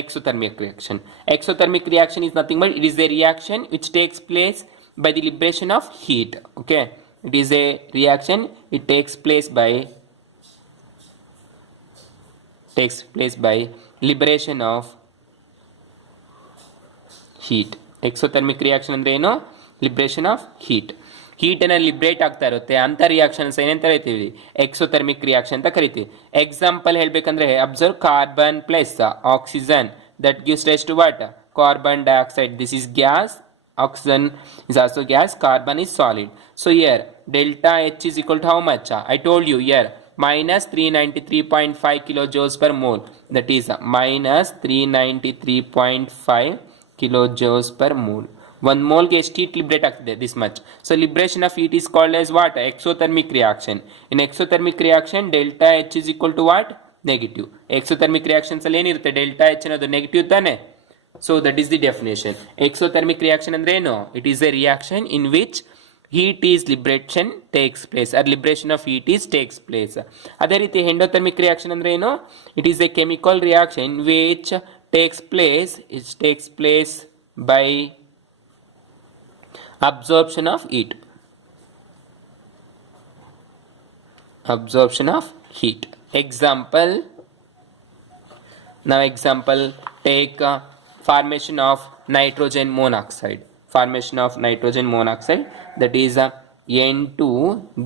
exothermic reaction. Exothermic reaction is nothing but it is a reaction which takes place by the liberation of heat. Okay, it is a reaction, it takes place by liberation of heat. Exothermic reaction ಅಂದ್ರೆ ಏನು? liberation of heat. ಹೀಟನ್ನು ಲಿಬ್ರೇಟ್ ಆಗ್ತಾ ಇರುತ್ತೆ, ಅಂಥ ರಿಯಾಕ್ಷನ್ಸ್ ಏನಂತ ಕರಿತೀವಿ? ಎಕ್ಸೋಥರ್ಮಿಕ್ ರಿಯಾಕ್ಷನ್ ಅಂತ ಕರಿತೀವಿ. ಎಕ್ಸಾಂಪಲ್ ಹೇಳಬೇಕಂದ್ರೆ, observe carbon plus oxygen, that gives rise to what? Carbon dioxide. This is gas, oxygen is also gas, carbon is solid. So here delta H is equal to how much? I told you here minus 393.5 kilojoules per mole. That is minus 393.5 kilojoules per mole. 1 mole ಗೆ ಎಷ್ಟು heat liberate ಆಗ್ತಿದೆ this much. So liberation of heat is called as what? Exothermic reaction. In exothermic reaction delta H is equal to what? Negative. Exothermic reactions ಅಲ್ಲಿ ಏನಿರುತ್ತೆ delta H ಅನ್ನೋದು ನೆಗೆಟಿವ್ ತಾನೆ. So that is the definition. Exothermic reaction ಅಂದ್ರೆ ಏನು? It is a reaction in which heat is liberation takes place or liberation of heat is takes place. ಅದೇ ರೀತಿ endothermic reaction ಅಂದ್ರೆ ಏನು? It is a chemical reaction which takes place by absorption of heat. Example, take formation of nitrogen monoxide. That is N2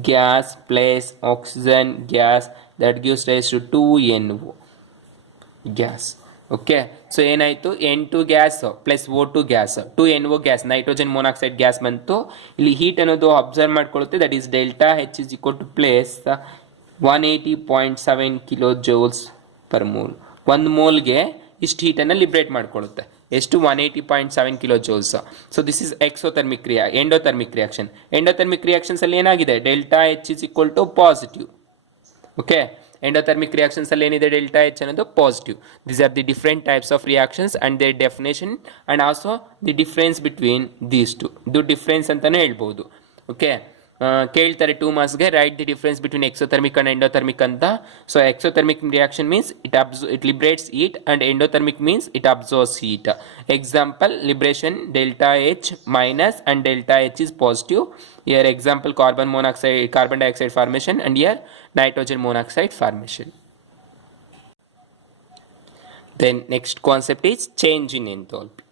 gas plus oxygen gas that gives rise to 2NO gas. Okay, so ಏನಾಯಿತು N2 gas plus O2 gas 2NO gas nitrogen monoxide gas ಬಂತು. ಇಲ್ಲಿ ಹೀಟ್ ಅನ್ನೋದು ಅಬ್ಸರ್ವ್ ಮಾಡ್ಕೊಳ್ಳುತ್ತೆ. That is delta H is equal to plus 180.7 kilojoules per mole. 1 ಮೋಲ್ಗೆ ಇಷ್ಟು ಹೀಟನ್ನು ಲಿಬ್ರೇಟ್ ಮಾಡ್ಕೊಳ್ಳುತ್ತೆ. ಎಷ್ಟು? 180.7 kilojoules. So this is endothermic reaction. Endothermic reactions ಅಲ್ಲಿ ಏನಾಗಿದೆ? Delta H is equal to positive. Okay, endothermic reactions ಅಲ್ಲಿ ಏನಿದೆ delta H ಅನ್ನೋದು positive. These are the different types of reactions and their definition and also the difference between these two. ಇದು ಡಿಫ್ರೆನ್ಸ್ ಅಂತಾನೆ ಹೇಳ್ಬೋದು. ಓಕೆ, ಕೇಳ್ತಾರೆ 2 ಮಾರ್ಕ್ಸ್ಗೆ write the difference between exothermic and endothermic ಅಂತ. So exothermic reaction means it liberates heat and endothermic means it absorbs heat. Example, liberation delta H minus and delta H is positive. Here example carbon dioxide formation and here nitrogen monoxide formation. Then next concept is change in enthalpy.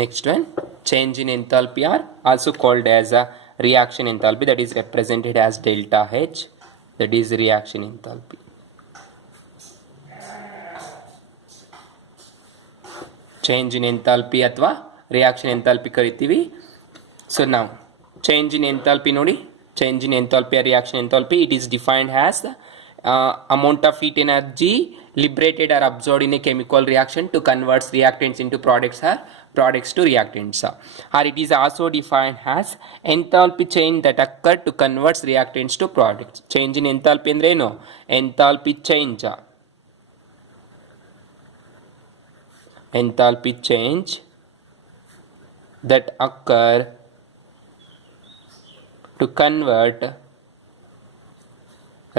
Next one, change in enthalpy are also called as a reaction enthalpy, that is represented as delta H, that is reaction enthalpy. Change in enthalpy ಅಥವಾ reaction enthalpy ಕರಿತೀವಿ. So now change in enthalpy ನೋಡಿ, change in enthalpy or reaction enthalpy, it is defined as amount of heat energy liberated or absorbed in a chemical reaction to convert reactants into products or products to reactants. Or it is also defined as enthalpy change that occur to convert reactants to products. Change in enthalpy ಅಂದ್ರೆ ಏನು? Enthalpy change that occur to convert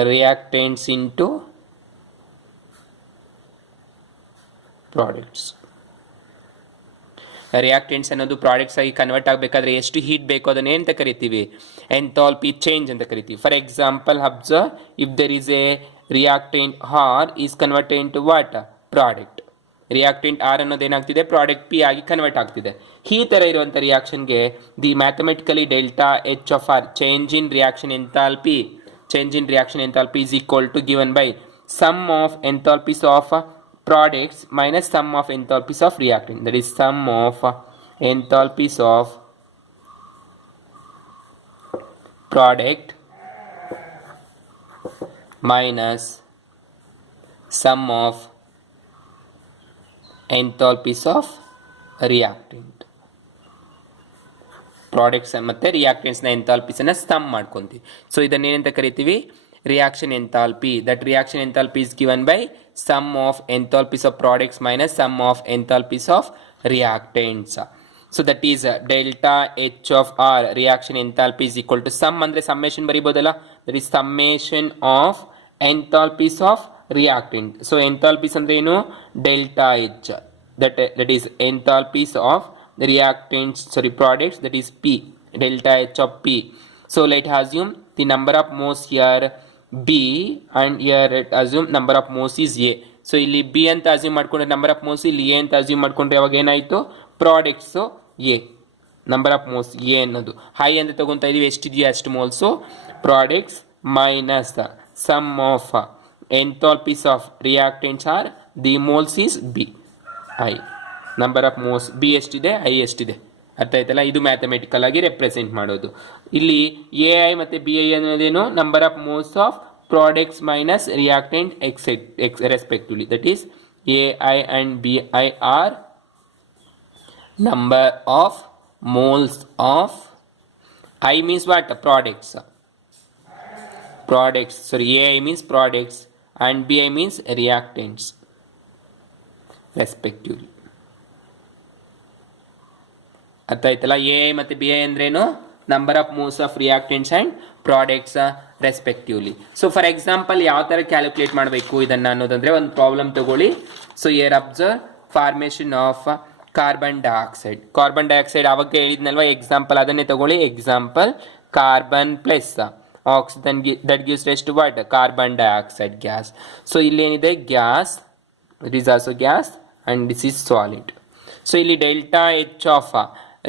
reactants into products. Reactants ಅನ್ನೋದು ಪ್ರಾಡಕ್ಟ್ಸ್ ಆಗಿ ಕನ್ವರ್ಟ್ ಆಗಬೇಕಾದ್ರೆ ಎಷ್ಟು ಹೀಟ್ ಬೇಕು ಅದನ್ನ ಏನಂತ ಕರಿತೀವಿ? ಎಂಥಾಲ್ಪಿ ಚೇಂಜ್ ಅಂತ ಕರಿತೀವಿ. For example, observe, if there is a reactant R is converted into what? Product. Reactant R ಅನ್ನೋದು ಏನಾಗ್ತಿದೆ? ಪ್ರಾಡಕ್ಟ್ ಪಿ ಆಗಿ ಕನ್ವರ್ಟ್ ಆಗ್ತಿದೆ. ಈ ಥರ ಇರುವಂಥ ರಿಯಾಕ್ಷನ್ಗೆ the mathematically delta H of R change in reaction enthalpy is equal to given by sum of enthalpies of products minus sum of enthalpies of reactant. That is sum of enthalpies of product minus sum of enthalpies of reactant. Products ಮತ್ತು ರಿಯಾಕ್ಟೆಂಟ್ಸ್ನ ಎಂಥಾಲ್ಪೀಸನ್ನು ಸಮ್ ಮಾಡ್ಕೊತೀವಿ. ಸೊ ಇದನ್ನೇನಂತ ಕರಿತೀವಿ? Reaction enthalpy. That reaction enthalpy is given by sum of enthalpies of products minus sum of enthalpies of reactants. So that is delta H of R reaction enthalpy is equal to sum ಅಂದರೆ ಸಮ್ಮೇಷನ್ ಬರೀಬೋದಲ್ಲ, that is summation of enthalpies of reactant. So enthalpies ಅಂದರೆ ಏನು? Delta H, that is enthalpies of the reactants, products, that is P, delta H of P. So let's assume the number of moles here B and here let assume number of moles is A. So ಇಲ್ಲಿ B ಅಂತ assume ಮಾಡ್ಕೊಂಡ್ರೆ number of moles, ಇಲ್ಲಿ A ಅಂತ assume ಮಾಡ್ಕೊಂಡ್ರೆ ಅವಾಗ ಏನಾಯಿತು? products A, number of moles A ಅನ್ನೋದು ಹೈ ಅಂತ ತಗೊಂತಾ ಇದೀವಿ, ಎಷ್ಟಿದೆಯೋ ಅಷ್ಟು ಮೋಲ್ಸು products minus sum of enthalpies of reactants are the moles is B, I. Number of moles B ಎಷ್ಟಿದೆ ಐ ಎಷ್ಟಿದೆ ಅರ್ಥ ಆಯ್ತಲ್ಲ. ಇದು ಮ್ಯಾಥಮೆಟಿಕಲ್ ಆಗಿ ರೆಪ್ರೆಸೆಂಟ್ ಮಾಡೋದು. ಇಲ್ಲಿ ಎ ಐ ಮತ್ತು ಬಿ ಐ ಅನ್ನೋದೇನು number of moles of products minus reactant X respectively. That is A I and B I are number of moles of I means what? Products. Sorry, AI means products and BI means reactants respectively. ಅರ್ಥ ಆಯ್ತಲ್ಲ. ಎ ಐ ಮತ್ತು ಬಿ ಐ ಅಂದ್ರೇನು number of moles of reactants and products respectively. So for example ಯಾವ ಥರ ಕ್ಯಾಲ್ಕುಲೇಟ್ ಮಾಡಬೇಕು ಇದನ್ನು ಅನ್ನೋದಂದರೆ ಒಂದು ಪ್ರಾಬ್ಲಮ್ ತಗೊಳ್ಳಿ. So air observe formation of carbon dioxide ಆವಾಗ ಹೇಳಿದ್ನಲ್ವ ಎಕ್ಸಾಂಪಲ್, ಅದನ್ನೇ ತಗೊಳ್ಳಿ. Example carbon plus oxygen that gives rise to what? Carbon dioxide gas. So ಇಲ್ಲೇನಿದೆ gas, it is also gas and this is solid. So ಇಲ್ಲಿ delta H of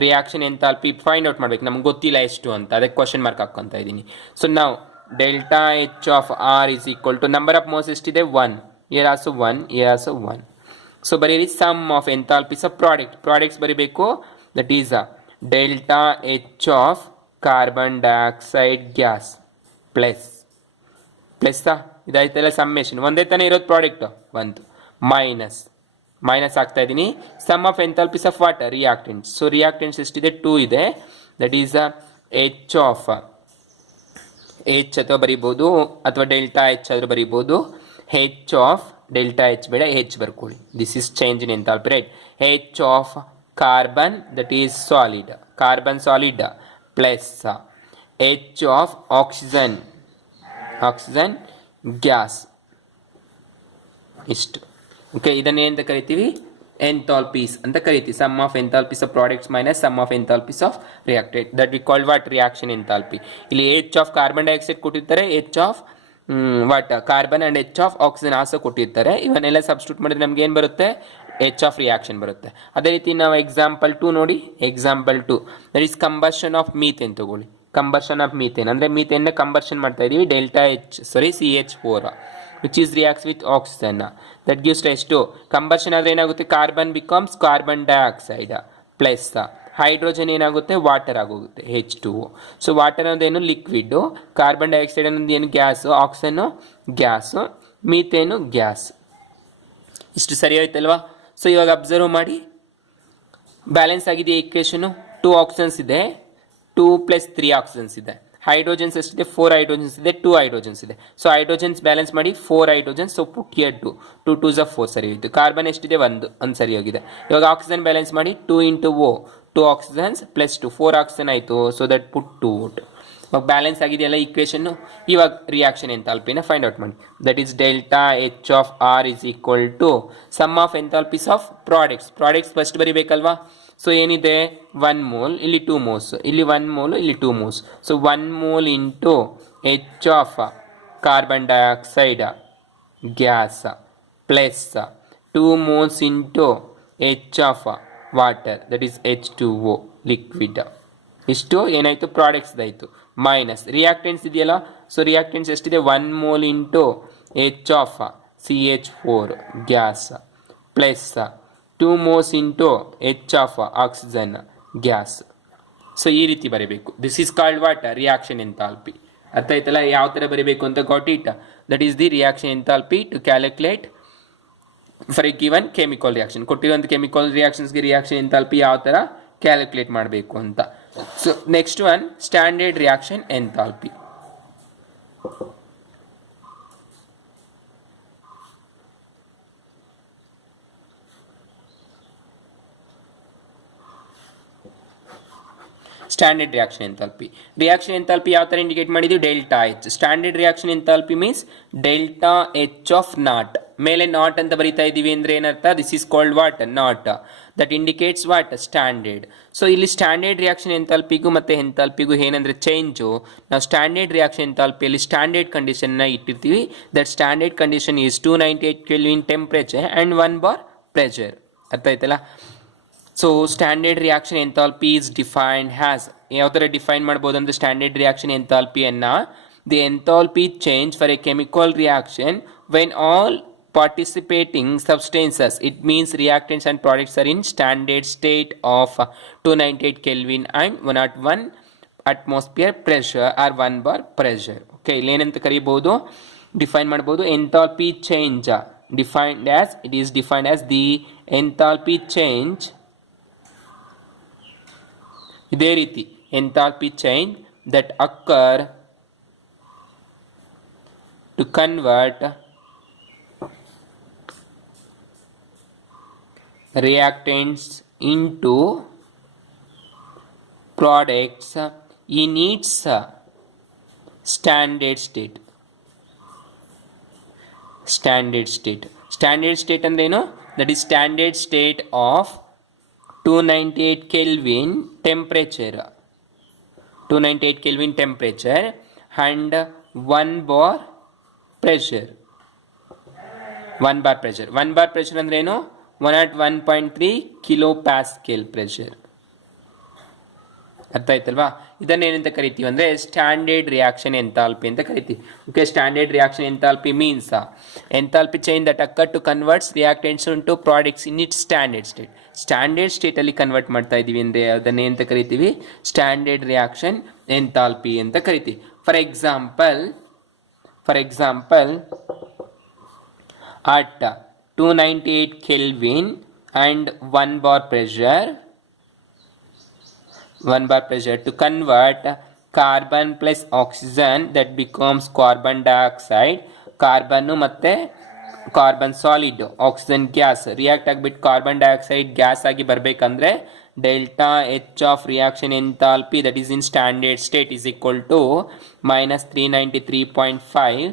reaction enthalpy find out ಮಾಡ್ಬೇಕು. ನಮ್ಗೆ ಗೊತ್ತಿಲ್ಲ ಎಷ್ಟು ಅಂತ, ಅದಕ್ಕೆ ಕ್ವಶನ್ ಮಾರ್ಕ್ ಹಾಕ್ಕೊತಾ ಇದ್ದೀನಿ. ಸೊ ನಾವು delta H of R is equal to number of moles ಎಷ್ಟಿದೆ 1, ಇಯರ್ ಆಲ್ಸೋ 1. ಸೊ ಬರೀರಿ sum of enthalpies of products ಬರೀಬೇಕು. That is delta H of carbon dioxide gas plus ಇದಾಯ್ತಲ್ಲ ಸಮ್ಮೇಷನ್. ಒಂದೇ ತಾನೇ ಇರೋದು ಪ್ರಾಡಕ್ಟ್, ಒಂದು ಮೈನಸ್ ಆಗ್ತಾ ಇದ್ದೀನಿ sum of enthalpies of what? Reactants. So reactants ಎಷ್ಟಿದೆ 2 ಇದೆ. That is H of H ಅಥವಾ ಬರೀಬೋದು ಅಥವಾ ಡೆಲ್ಟಾ ಎಚ್ ಆದರೂ ಬರೀಬೋದು. ಹೆಚ್ ಆಫ್ ಡೆಲ್ಟಾ ಎಚ್ ಬೇಡ, ಹೆಚ್ ಬರ್ಕೊಳ್ಳಿ. This is change in enthalpy, right? H of carbon that is solid plus H of oxygen gas. ಇಷ್ಟು ಓಕೆ. ಇದನ್ನೇಂತ ಕರಿತೀವಿ? ಎಂಥಾಲ್ಪೀಸ್ ಅಂತ ಕರಿತೀವಿ. Sum of enthalpies of products minus sum of enthalpies of reactant that we called what? Reaction enthalpy. ಇಲ್ಲಿ ಹೆಚ್ ಆಫ್ ಕಾರ್ಬನ್ ಡೈಆಕ್ಸೈಡ್ ಕೊಟ್ಟಿರ್ತಾರೆ, H of what? Carbon and H of oxygen also ಕೊಟ್ಟಿರ್ತಾರೆ. ಇವನ್ನೆಲ್ಲ ಸಬ್ಸ್ಟಿಟ್ಯೂಟ್ ಮಾಡಿದ್ರೆ ನಮ್ಗೆ ಏನು ಬರುತ್ತೆ? ಎಚ್ ಆಫ್ ರಿಯಾಕ್ಷನ್ ಬರುತ್ತೆ. ಅದೇ ರೀತಿ ನಾವು ಎಕ್ಸಾಂಪಲ್ 2 ನೋಡಿ. Example 2 that is combustion of methane ತಗೊಳ್ಳಿ. ಕಂಬಷನ್ ಆಫ್ ಮೀಥೇನ್ ಅಂದರೆ ಮೀಥೇನ್ನ ಕಂಬಷನ್ ಮಾಡ್ತಾ ಇದೀವಿ. Delta H CH4 which is reacts with oxygen that gives rise to combustion ಆದರೆ ಏನಾಗುತ್ತೆ? Carbon becomes carbon dioxide plus hydrogen ಏನಾಗುತ್ತೆ? ವಾಟರ್ ಆಗೋಗುತ್ತೆ, H2O. ಸೊ ವಾಟರ್ ಅನ್ನೋದೇನು? ಲಿಕ್ವಿಡ್ಡು. ಕಾರ್ಬನ್ ಡೈಆಕ್ಸೈಡ್ ಅನ್ನೋದು ಏನು? Gas. Oxygen gas, methane gas. ಇಷ್ಟು ಸರಿ ಹೋಯ್ತಲ್ವಾ? ಸೊ ಇವಾಗ ಅಬ್ಸರ್ವ್ ಮಾಡಿ, ಬ್ಯಾಲೆನ್ಸ್ ಆಗಿದೆಯಾ ಈಕ್ವೇಷನು? 2 ಆಕ್ಸಿಜನ್ಸ್ ಇದೆ, 2 + 3 ಆಕ್ಸಿಜನ್ಸ್ ಇದೆ. ಹೈಡ್ರೋಜನ್ಸ್ ಎಷ್ಟಿದೆ? 4 ಹೈಡ್ರೋಜನ್ಸ್ ಇದೆ, 2 ಹೈಡ್ರೋಜನ್ಸ್ ಇದೆ. ಸೊ ಹೈಡ್ರೋಜನ್ಸ್ ಬ್ಯಾಲೆನ್ಸ್ ಮಾಡಿ 4 hydrogens. So put here 2 2s are 4 ಸರಿ ಹೋಯಿತು. ಕಾರ್ಬನ್ ಎಷ್ಟಿದೆ? 1 ಸರಿ ಹೋಗಿದೆ. ಇವಾಗ ಆಕ್ಸಿಜನ್ ಬ್ಯಾಲೆನ್ಸ್ ಮಾಡಿ 2 × O 2 ಆಕ್ಸಿಜನ್ಸ್ ಪ್ಲಸ್ 2 4 ಆಕ್ಸಿಜನ್ ಆಯಿತು. ಸೊ ದಟ್ ಪುಟ್ 2 ಇವಾಗ ಬ್ಯಾಲೆನ್ಸ್ ಆಗಿದೆಯಲ್ಲ ಈಕ್ವೇಷನ್ನು. ಇವಾಗ ರಿಯಾಕ್ಷನ್ ಎಂಥಾಲ್ಪಿನ ಫೈಂಡ್ ಔಟ್ ಮಾಡಿ. That is delta H of R is equal to sum of enthalpies of products first ಬರಿಬೇಕಲ್ವಾ? ಸೊ ಏನಿದೆ? 1 ಮೋಲ್, ಇಲ್ಲಿ 2 ಮೋಲ್ಸ್, ಇಲ್ಲಿ 1 ಮೋಲ್, ಇಲ್ಲಿ 2 moles. So 1 mole into H of carbon dioxide gas plus 2 moles into H of water that is H2O liquid. ಇಷ್ಟು ಏನಾಯಿತು? ಪ್ರಾಡಕ್ಟ್ಸ್ದಾಯಿತು. ಮೈನಸ್ ರಿಯಾಕ್ಟೆಂಟ್ಸ್ ಇದೆಯಲ್ಲ. ಸೊ ರಿಯಾಕ್ಟೆಂಟ್ಸ್ ಎಷ್ಟಿದೆ? 1 mole into H of CH4 gas plus 2 moles into H of oxygen gas. So ಈ ರೀತಿ ಬರೀಬೇಕು. This is called what? Reaction enthalpy. ಅರ್ಥ ಆಯ್ತಲ್ಲ ಯಾವ ಥರ ಬರೀಬೇಕು ಅಂತ? Got it? That is the reaction enthalpy to calculate for a given chemical reaction. ಕೊಟ್ಟಿರುವಂಥ ಕೆಮಿಕಲ್ ರಿಯಾಕ್ಷನ್ಸ್ಗೆ ರಿಯಾಕ್ಷನ್ ಎಂಥಾಲ್ಪಿ ಯಾವ ಥರ ಕ್ಯಾಲ್ಕುಲೇಟ್ ಮಾಡಬೇಕು ಅಂತ. So next one standard reaction enthalpy. Standard reaction enthalpy. Reaction enthalpy ಯಾವ ಥರ ಇಂಡಿಕೇಟ್ ಮಾಡಿದ್ವಿ? Delta H. Standard reaction enthalpy means delta H of nought. ಮೇಲೆ ನಾಟ್ ಅಂತ ಬರೀತಾ ಇದ್ದೀವಿ ಅಂದರೆ ಏನರ್ಥ? This is called what? Nought. That indicates what? Standard. So ಇಲ್ಲಿ ಸ್ಟ್ಯಾಂಡರ್ಡ್ ರಿಯಾಕ್ಷನ್ ಎಂಥಾಲ್ಪಿಗೂ ಮತ್ತು ಎಂಥಾಲ್ಪಿಗೂ ಏನಂದರೆ ಚೇಂಜು. ನಾವು ಸ್ಟ್ಯಾಂಡರ್ಡ್ ರಿಯಾಕ್ಷನ್ ಎಂಥಾಲ್ಪಿಯಲ್ಲಿ ಸ್ಟ್ಯಾಂಡರ್ಡ್ ಕಂಡೀಷನ್ನ ಇಟ್ಟಿರ್ತೀವಿ. That standard condition is 298 Kelvin temperature and 1 bar pressure. ಅರ್ಥ ಆಯ್ತಲ್ಲ? So standard reaction enthalpy is defined as. ಯಾವ ಥರ ಡಿಫೈನ್ ಮಾಡ್ಬೋದು ಅಂದರೆ ಸ್ಟ್ಯಾಂಡರ್ಡ್ ರಿಯಾಕ್ಷನ್ ಎಂಥಾಲ್ಪಿಯನ್ನು the enthalpy change for a chemical reaction when all participating substances. It means reactants and products are in standard state of 298 Kelvin and 101 atmosphere pressure or 1 bar pressure. Okay, ಇಲ್ಲಿ ಏನಂತ ಕರೀಬಹುದು, ಡಿಫೈನ್ ಮಾಡಬಹುದು. Enthalpy change defined as, it is defined as the enthalpy change, ಇದೇ ರೀತಿ enthalpy change that occur to convert reactants into products in its standard state. Standard state ಅಂದ್ರೆ ಏನು? That is standard state of 298 Kelvin temperature. 298 Kelvin temperature and 1 bar pressure. 1 bar pressure. 1 bar pressure ಅಂದ್ರೆ ಏನು? 101.3 ಕಿಲೋ ಪ್ಯಾಸ್ಕಲ್ ಪ್ರೆಷರ್. ಅರ್ಥ ಆಯ್ತಲ್ವಾ? ಇದನ್ನೇನಂತ ಕರಿತೀವಿ ಅಂದರೆ ಸ್ಟ್ಯಾಂಡರ್ಡ್ ರಿಯಾಕ್ಷನ್ ಎಂಥಾಲ್ಪಿ ಅಂತ ಕರಿತೀವಿ. Okay, standard reaction enthalpy means enthalpy change that occur to converts reactants into products in its standard state. Standard ಸ್ಟೇಟಲ್ಲಿ ಕನ್ವರ್ಟ್ ಮಾಡ್ತಾ ಇದ್ದೀವಿ ಅಂದರೆ ಅದನ್ನೇಂತ ಕರಿತೀವಿ? ಸ್ಟ್ಯಾಂಡರ್ಡ್ ರಿಯಾಕ್ಷನ್ ಎಂಥಾಲ್ಪಿ ಅಂತ ಕರಿತೀವಿ. For example at 298 Kelvin and 1 bar pressure to convert carbon plus oxygen that becomes carbon dioxide. Carbon ಮತ್ತೆ carbon solid, oxygen gas react ಆಗಿಬಿಟ್ಟು ಕಾರ್ಬನ್ ಡೈಆಕ್ಸೈಡ್ ಗ್ಯಾಸ್ ಆಗಿ ಬರಬೇಕಂದ್ರೆ delta H of reaction enthalpy that is in standard state is equal to -393.5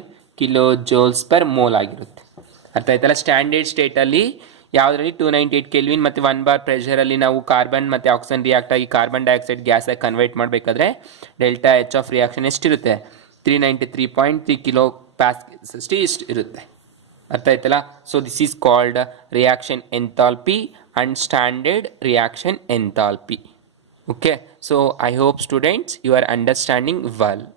kilo joules per mole ಆಗಿರುತ್ತೆ. ಅರ್ಥ ಆಯ್ತಲ್ಲ? ಸ್ಟ್ಯಾಂಡರ್ಡ್ ಸ್ಟೇಟಲ್ಲಿ ಯಾವುದರಲ್ಲಿ 298 ಕೆಲ್ವಿನ್ ಮತ್ತು 1 ಬಾರ್ ಪ್ರೆಷರಲ್ಲಿ ನಾವು ಕಾರ್ಬನ್ ಮತ್ತು ಆಕ್ಸಿಜನ್ ರಿಯಾಕ್ಟ್ ಆಗಿ ಕಾರ್ಬನ್ ಡೈಆಕ್ಸೈಡ್ ಗ್ಯಾಸಾಗಿ ಕನ್ವರ್ಟ್ ಮಾಡಬೇಕಾದ್ರೆ ಡೆಲ್ಟಾ ಎಚ್ ಆಫ್ ರಿಯಾಕ್ಷನ್ ಎಷ್ಟಿರುತ್ತೆ? 393.3 ಕಿಲೋ ಪ್ಯಾಸ್ಕಲ್ಸ್ ಅಷ್ಟು ಇಷ್ಟು ಇರುತ್ತೆ. ಅರ್ಥ ಆಯ್ತಲ್ಲ? So this is called reaction enthalpy and standard reaction enthalpy. Okay, so I hope students you are understanding well.